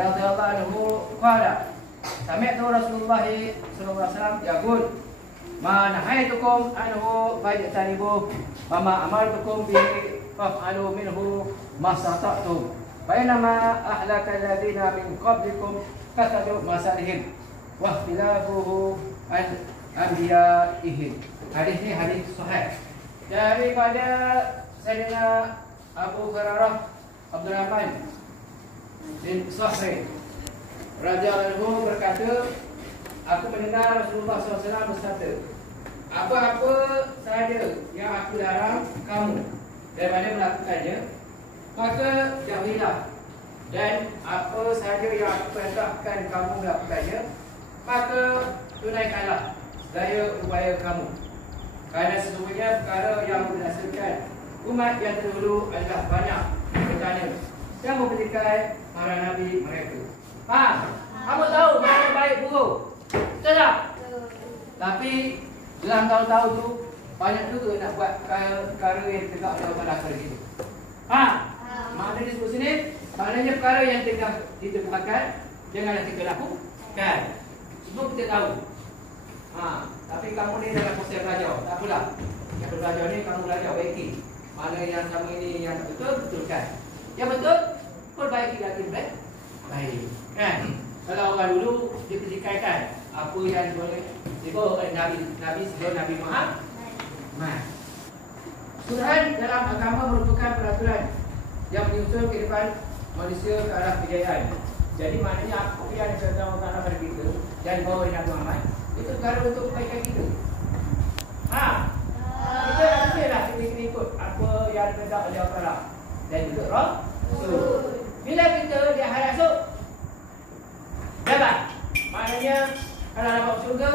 radhiyallahu anhu qala sami'tu Rasulullah sallallahu alaihi wasallam yaqul ma nahaitukum anhu fajtanibuh wa ma amartukum bihi faf'alu minhu ma stata'tum fa inama ahlaka alladziina min qablikum kasadu masalihim wa ikhtilafuhu an anbiya'ihim. Hadis ni hadis sahih daripada Sayyidina Abu Hurairah Abdurrahman bin Sahri radhiyallahu anhu berkata, aku mendengar Rasulullah SAW bersabda, apa-apa sahaja yang aku larang kamu daripada melakukannya, maka jauhilah. Dan apa sahaja yang aku perintahkan kamu melakukannya, maka tunaikanlah daya upaya kamu. Kerana sesungguhnya perkara yang menghasilkan umat yang terdahulu adalah banyak bertanya dan mempertikai para nabi mereka. Kamu tahu mana baik buruk? Betul tak? Tapi dalam tahun-tahun tu banyak juga nak buat perkara yang tegak oleh Allah Taala gitu. Maknanya disebut sini, maknanya perkara yang tegak ditegakkan janganlah kita lakukan. Semua kita tahu. Tapi kamu ni dalam proses belajar, tak apalah. Yang belajar ni kamu belajar baiki. Mana yang kamu ini yang betul, betulkan. Yang betul, perbaiki lagi baik. Kan? Kalau orang dulu dipertikaikan apa yang boleh dibawa oleh Nabi sebelum Nabi Muhammad. Suruhan dalam agama merupakan peraturan yang menyusul kehidupan manusia ke arah kejayaan. Jadi maknanya apa yang diberitahu Allah Taala pada kita dan dibawa oleh Nabi Muhammad itu perkara untuk kebaikan kita. Kita mestilah kita ikut apa yang diberitahu oleh Allah Taala dan juga Rasul. Bila kita di akhirat esok dapat, maknanya kalau dapat syurga,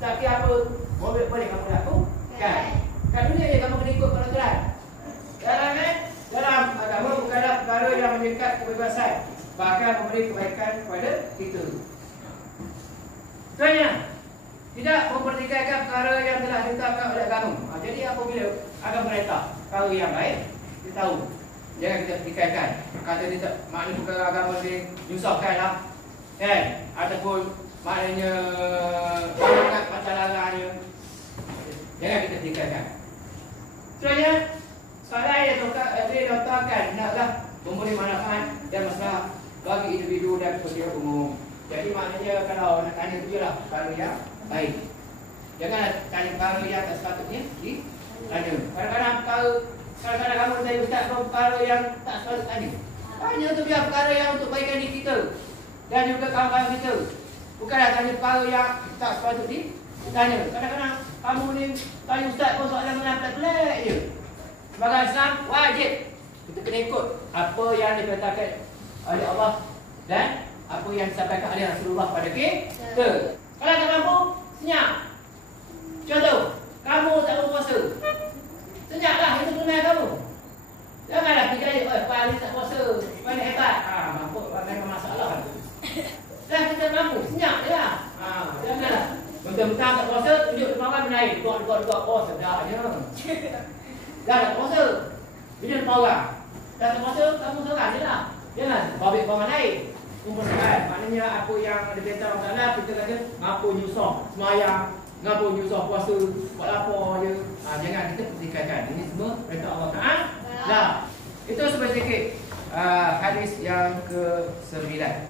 tapi apa boleh kamu lakukan. Kat dunia je kamu kena ikut peraturan. Dalam agama bukanlah perkara yang menyekat kebebasan, bahkan memberi kebaikan kepada kita. Contohnya, tidak mempertikaikan perkara yang telah ditetapkan oleh agama. Jadi apabila agama perintah perkara yang baik, kita tahu jangan kita pertikaikan. Kata dia tak, maknanya perkara agama dia nyusahkan lah, kan? Ataupun maknanya sangat macam larangnya, jangan kita pertikaikan. Contohnya, soalan yang dilontarkan hendaklah memberi manfaat dan masalah bagi individu dan kepentingan umum. Jadi maknanya kalau nak tanya tu je lah perkara yang baik. Janganlah tanya perkara yang tak sepatutnya ditanya. Kadang-kadang kamu tanya ustaz perkara yang tak sepatutnya tanya. Tanya tu biar perkara yang untuk kebaikan diri kita dan juga kawan-kawan kita. Bukanlah tanya perkara yang tak sepatutnya ditanya. Kadang-kadang kamu ni tanya ustaz pun soalan mana pelik-pelik je. Sebagai Islam wajib kita kena ikut apa yang diperintahkan oleh Allah dan apa yang disampaikan oleh Rasulullah pada kita. Kalau tak mampu, senyap. Contoh, kamu tak berpuasa, senyaplah, itu tunai kamu. Janganlah fikir, Pak Ali tak puasa, banyak hebat. Mampu, memang masalah. Dah kita mampu, senyap je lah. Janganlah mentang-mentang tak puasa, tunjuk kemauan menaik. Duduk, oh sedarnya. Dah tak puasa, bila depan orang. Dah tak puasa, kamu seorang je lah. Jangan babik orang lain. Maknanya apa yang diperintah Allah Taala, kita kata ngapo nyusah semayang, ngapo nyusah puasa, buat apa je. Jangan kita pertikaikan. Ini semua perintah Allah Taala. Itu sedikit hadis yang ke-9.